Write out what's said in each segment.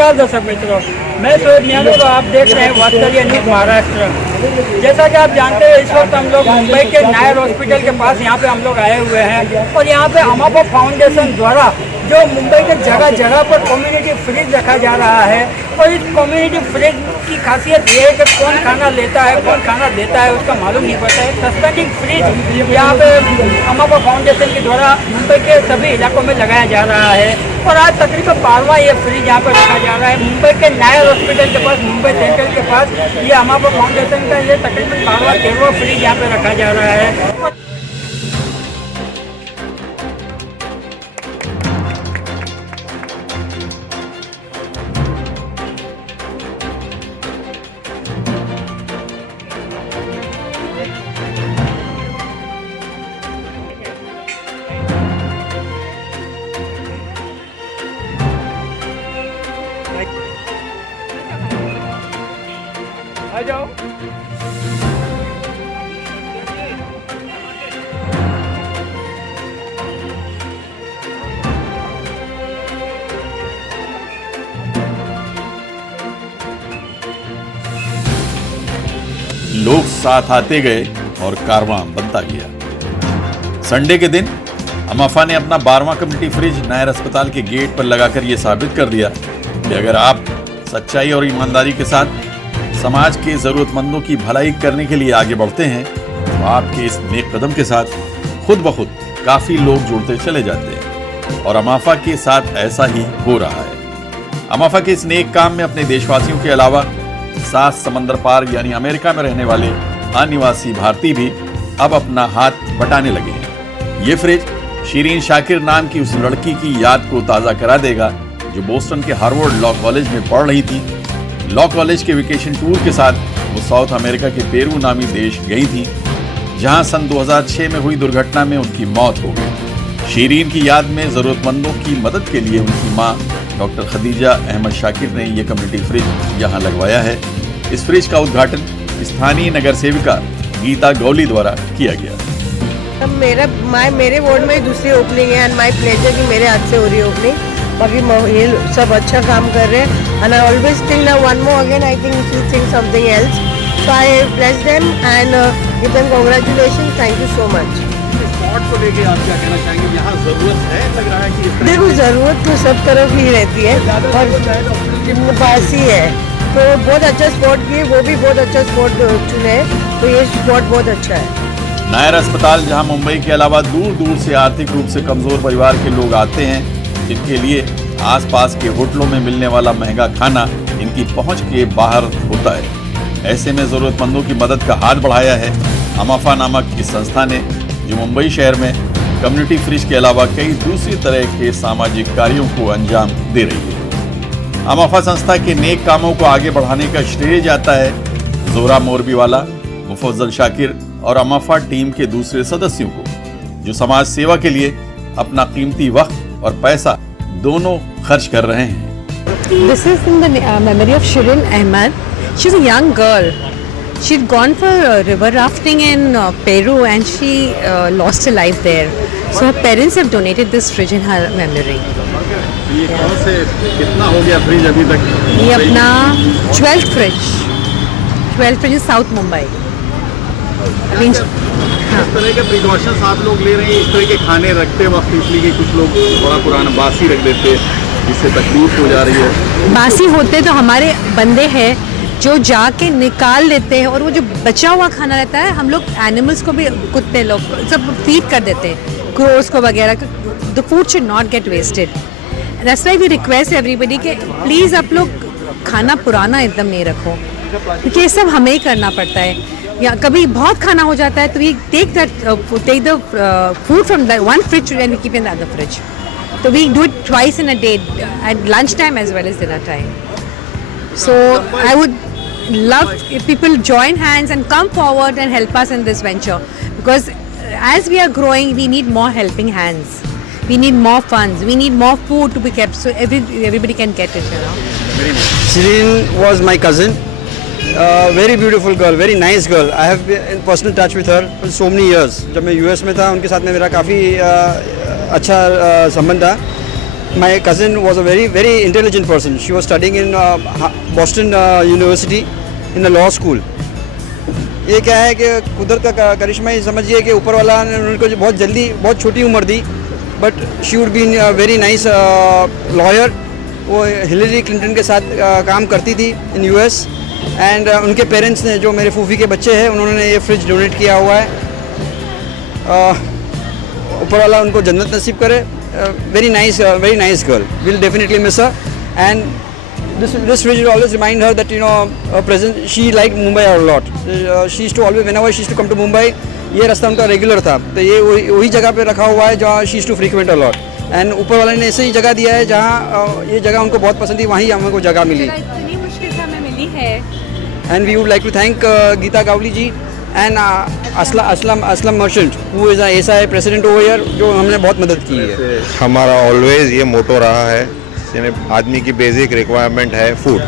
नमस्कार दर्शक मित्रों, मैं शोएब मियानी और आप देख रहे हैं वात्सल्य न्यूज़ महाराष्ट्र। जैसा कि आप जानते हैं, इस वक्त हम लोग मुंबई के नायर हॉस्पिटल के पास यहाँ पे हम लोग आए हुए हैं और यहाँ पे अमापा फाउंडेशन द्वारा जो मुंबई के जगह जगह पर कम्युनिटी फ्रिज रखा जा रहा है और इस कम्युनिटी फ्रिज की खासियत ये है कि कौन खाना लेता है कौन खाना देता है उसका मालूम नहीं पड़ता है। सस्पेंडिंग फ्रिज यहाँ पे अमापा फाउंडेशन के द्वारा मुंबई के सभी इलाकों में लगाया जा रहा है और आज तकरीबन 12वां ये फ्रिज यहाँ पर रखा जा रहा है मुंबई के नायर हॉस्पिटल के पास, मुंबई सेंट्रल के पास। ये अमापा फाउंडेशन का ये तकरीबन 12वां 13वां फ्रिज यहाँ पे रखा जा रहा है। आ जाओ। लोग साथ आते गए और कारवां बनता गया। संडे के दिन अमाफा ने अपना 12वां कम्युनिटी फ्रिज नायर अस्पताल के गेट पर लगाकर यह साबित कर दिया कि अगर आप सच्चाई और ईमानदारी के साथ समाज के जरूरतमंदों की भलाई करने के लिए आगे बढ़ते हैं तो आपके इस नेक कदम के साथ खुद ब खुद काफी लोग जुड़ते चले जाते हैं और अमाफा के साथ ऐसा ही हो रहा है। अमाफा के इस नेक काम में अपने देशवासियों के अलावा 7 समंदर पार यानी अमेरिका में रहने वाले अनिवासी भारतीय भी अब अपना हाथ बटाने लगे हैं। ये फ्रिज शिरीन शाकिर नाम की उस लड़की की याद को ताजा करा देगा जो बोस्टन के हार्वर्ड लॉ कॉलेज में पढ़ रही थी। लॉ कॉलेज के वेकेशन टूर के साथ वो साउथ अमेरिका के पेरू नामी देश गई थी, जहां सन 2006 में हुई दुर्घटना में उनकी मौत हो गई। शिरीन की याद में जरूरतमंदों की मदद के लिए उनकी मां डॉक्टर खदीजा अहमद शाकिर ने यह कम्युनिटी फ्रिज यहां लगवाया है। इस फ्रिज का उद्घाटन स्थानीय नगर सेविका गीता गौली द्वारा किया गया। मेरे वार्ड में दूसरी ओपनिंग है एंड माय प्लेजर कि मेरे हाथ से हो रही है ओपनिंग। बाकी ये सब अच्छा काम कर रहे हैं एंड आई ऑलवेज थिंक ना one more again I think you think something else so I bless them and give them congratulation. Thank you so much. Spot को लेके आप क्या कहना चाहेंगे? यहाँ जरूरत है, लग रहा है कि देखो जरूरत तो सब तरफ ही रहती है और पास ही है तो बहुत अच्छा स्पॉट किए, वो भी बहुत अच्छा स्पॉट चुने तो ये स्पॉट बहुत अच्छा है। नायर अस्पताल जहां मुंबई के अलावा दूर दूर से आर्थिक रूप से कमजोर परिवार के लोग आते हैं, जिनके लिए आसपास के होटलों में मिलने वाला महंगा खाना इनकी पहुंच के बाहर होता है। ऐसे में जरूरतमंदों की मदद का हाथ बढ़ाया है अमाफा नामक इस संस्था ने, जो मुंबई शहर में कम्युनिटी फ्रिज के अलावा कई दूसरी तरह के सामाजिक कार्यों को अंजाम दे रही है। अमाफा संस्था के नेक कामों को आगे बढ़ाने का श्रेय जाता है जोरा मोरबीवाला, मुफज्जल शाकिर और अमाफा टीम के दूसरे सदस्यों को, जो समाज सेवा के लिए अपना कीमती वक्त और पैसा दोनों खर्च कर रहे हैं। This is in the memory of Shirin Ahmed. She's a young girl. She'd gone for river rafting in Peru and she lost her life there. So her parents have donated this fridge in her memory. ये कौन से कितना हो गया fridge अभी तक? ये अपना 12th fridge. 12th fridge is South Mumbai. इस तरह के प्रिकॉशंस आप लोग ले रहे हैं? इस तरह के खाने रखते वक्त इसलिए कि कुछ लोग थोड़ा पुराना बासी रख देते हैं जिससे तकलीफ हो जा रही है। बासी होते तो हमारे बंदे हैं जो जाके निकाल लेते हैं और वो जो बचा हुआ खाना रहता है हम लोग एनिमल्स को भी, कुत्ते लोग सब फीड कर देते हैं, क्रोस को वगैरह। The food should not get wasted. That's why we request everybody कि प्लीज़ आप लोग खाना पुराना एकदम नहीं रखो, क्योंकि ये सब हमें ही करना पड़ता है। या कभी बहुत खाना हो जाता है तो we take the food from the one fridge and we keep in the other fridge. So we do it twice in a day, at lunchtime as well as dinner time. So I would love if people join hands and come forward and help us in this venture, because as we are growing, we need more helping hands. We need more funds. We need more food to be kept, so everybody can get it. You know. Shireen was my cousin. Very beautiful girl, very nice girl. I have been in personal touch with her for so many years. जब मैं US में था उनके साथ में मेरा काफ़ी अच्छा संबंध था My cousin was a very intelligent person. She was studying in Boston University in a law school. ये क्या है कि कुदरत का करिश्मा ही समझिए कि ऊपर वाला ने उनको जो बहुत जल्दी बहुत छोटी उम्र दी, but she would be very nice lawyer. वो हिलरी क्लिंटन के साथ काम करती थी इन US. एंड उनके पेरेंट्स ने, जो मेरे फूफी के बच्चे हैं, उन्होंने ये फ्रिज डोनेट किया हुआ है. ऊपर वाला उनको जन्नत नसीब करे. very nice girl. We'll definitely miss her. And this fridge will always remind her that, you know, her presence. She liked Mumbai a lot. She used to always, whenever she used to come to Mumbai, ये रास्ता उनका regular था. तो ये वही जगह पे रखा हुआ है जहाँ she used to frequent a lot. And ऊपर वाले ने ऐसे ही जगह दिया है जहाँ ये जगह उनको बहुत पसंद थी, वहीं हमको जगह मिली. इतनी मुश्किल से हमें मिली है. And we would like to thank Gita Gawali ji and Aslam Merchant, who is ASI president over here, जो हमने बहुत मदद की है. हमारा ऑलवेज ये मोटो रहा है, आदमी की बेसिक रिक्वायरमेंट है फूड.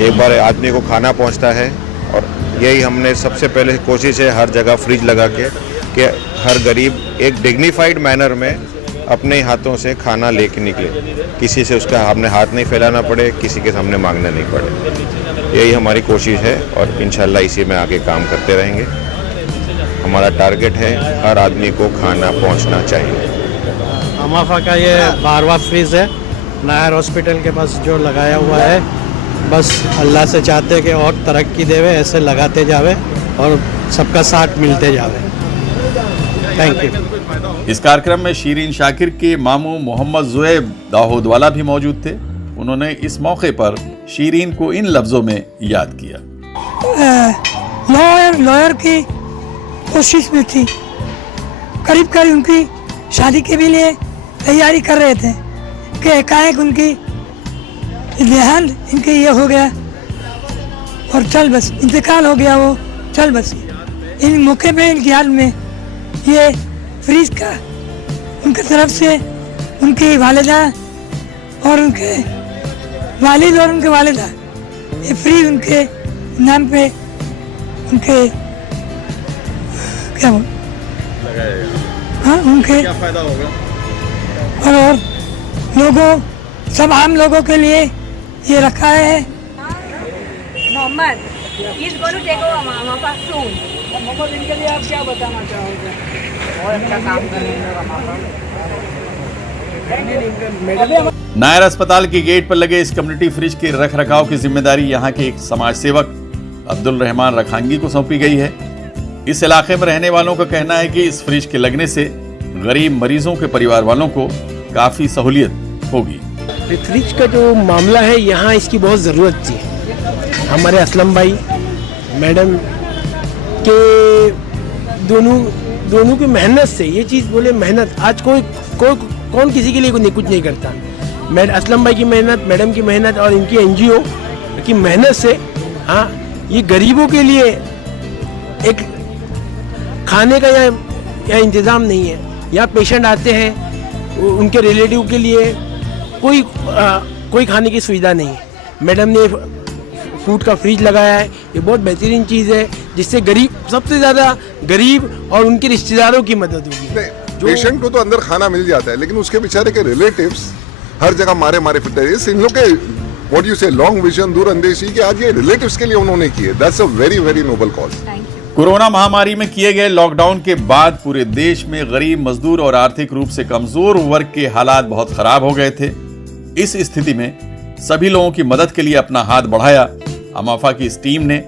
एक बार आदमी को खाना पहुंचता है, और यही हमने सबसे पहले कोशिश है हर जगह फ्रिज लगा के कि हर गरीब एक डिग्निफाइड मैनर में अपने हाथों से खाना लेके निकले, किसी से उसका हमने हाथ नहीं फैलाना पड़े, किसी के सामने मांगना नहीं पड़े. यही हमारी कोशिश है और इंशाल्लाह इसी में आगे काम करते रहेंगे. हमारा टारगेट है हर आदमी को खाना पहुंचना चाहिए. अमाफा का ये 12वां फ्रीज है नायर हॉस्पिटल के पास जो लगाया हुआ है. बस अल्लाह से चाहते हैं कि और तरक्की देवे, ऐसे लगाते जावे और सबका साथ मिलते जावे. Thank you. इस कार्यक्रम में शीरीन शाकिर के मामू मोहम्मद जुएब दाहोदवाला भी मौजूद थे. उन्होंने इस मौके पर शीरीन को इन लफ्जों में याद किया. लॉयर की कोशिश में थी, करीब करीब उनकी शादी के भी लिए तैयारी कर रहे थे कि एकाएक उनकी देहांत इनके ये हो गया और चल बस इंतकाल हो गया. वो चल बस इन मौके पे इनकी हाल में ये फ्रीज का उनकी तरफ से उनकी वालिदा और उनके वालिद और उनके वालिदा ये फ्रीज उनके नाम पे उनके क्या बोल हाँ उनके क्या फायदा होगा और लोगों सब आम लोगों के लिए ये रखा है. Mohammad he's going to take over Amafa soon. Mohammad, इनके लिए आप क्या बताना चाहोगे? बहुत अच्छा काम कर रहे हैं. नायर अस्पताल के गेट पर लगे इस कम्युनिटी फ्रिज के रख रखाव की जिम्मेदारी यहाँ के एक समाज सेवक अब्दुल रहमान रखांगी को सौंपी गई है. इस इलाके में रहने वालों का कहना है कि इस फ्रिज के लगने से गरीब मरीजों के परिवार वालों को काफी सहूलियत होगी. फ्रिज का जो मामला है यहाँ इसकी बहुत ज़रूरत थी. हमारे असलम भाई मैडम के दोनों की मेहनत से ये चीज़ बोले मेहनत आज कौन किसी के लिए कुछ नहीं करता. असलम भाई की मेहनत, मैडम की मेहनत और इनकी NGO की मेहनत से हाँ ये गरीबों के लिए एक खाने का यहाँ इंतज़ाम नहीं है. यहाँ पेशेंट आते हैं, उनके रिलेटिव के लिए कोई खाने की सुविधा नहीं है. मैडम ने फूड का फ्रिज लगाया है, ये बहुत बेहतरीन चीज़ है जिससे गरीब, सबसे ज़्यादा गरीब और उनके रिश्तेदारों की मदद होगी. पेशेंट को तो अंदर खाना मिल जाता है, लेकिन उसके बेचारे के रिलेटिव्स हर जगह मारे फिरते हैं. इन लोग के व्हाट यू से लॉन्ग विजन, दूरअंदेशी कि आज ये रिलेटिव्स के लिए उन्होंने किए. That's a very very noble cause. Corona महामारी में किए गए लॉकडाउन के बाद पूरे देश में गरीब, मजदूर और आर्थिक रूप से कमजोर वर्ग के हालात बहुत खराब हो गए थे. इस स्थिति में सभी लोगों की मदद के लिए अपना हाथ बढ़ाया अमाफा की इस टीम ने,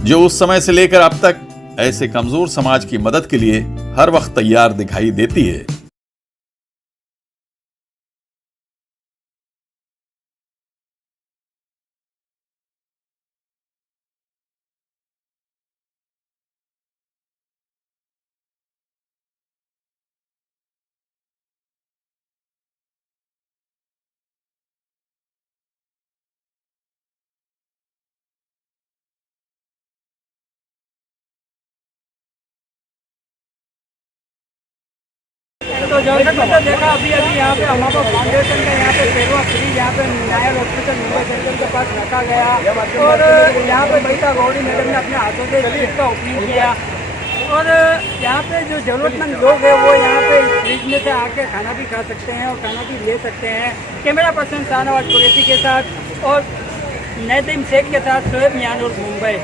जो उस समय से लेकर अब तक ऐसे कमजोर समाज की मदद के लिए हर वक्त तैयार दिखाई देती है. तो जैसे तो देखा अभी यहाँ पे अमाफा फाउंडेशन का यहाँ पे 13वां फ्रीज यहाँ पे नायर हॉस्पिटल मुंबई सेंट्रल के पास रखा गया और यहाँ पे गीता गौरी मैडम ने अपने हाथों से इसका ओपनिंग किया. और यहाँ पे जो ज़रूरतमंद लोग हैं वो यहाँ पे इस फ्रिज में से आके खाना भी खा सकते हैं और खाना भी ले सकते हैं। कैमरा पर्सन शाहनवाज कुरैशी के साथ और नदीम शेख के साथ शोएब मियान और मुंबई।